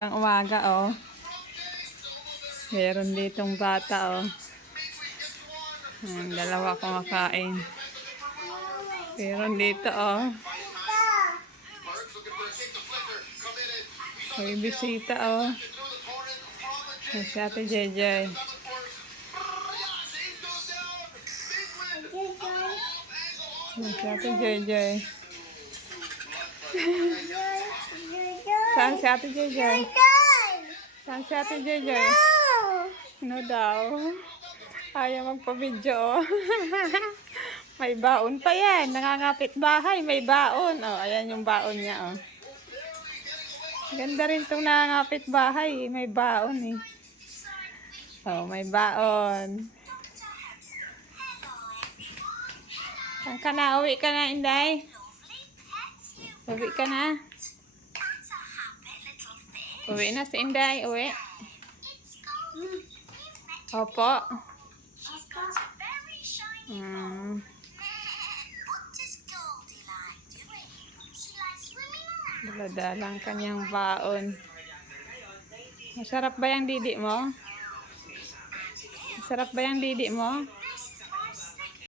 Ang umaga, oh. Meron ditong bata, oh. Dalawa kumakain. Meron dito, oh. May bisita, oh. Si Ate Jejay. Si Ate Jejay. Saan si Ate Jejay? Saan si Ate Jejay? Ano daw? Ayaw magpa-video, oh. May baon pa yan. Nangangapit bahay. May baon. Oh, ayan yung baon niya, oh. Ganda rin itong nangangapit bahay. May baon, eh. Oh, may baon. Saan ka na? Uwi ka na, Inday? Uwi ka na? Uwi na si Inday. Uwi. Opo. Daladalang kanyang baon. Masarap ba yung didi mo? Masarap ba yung didi mo?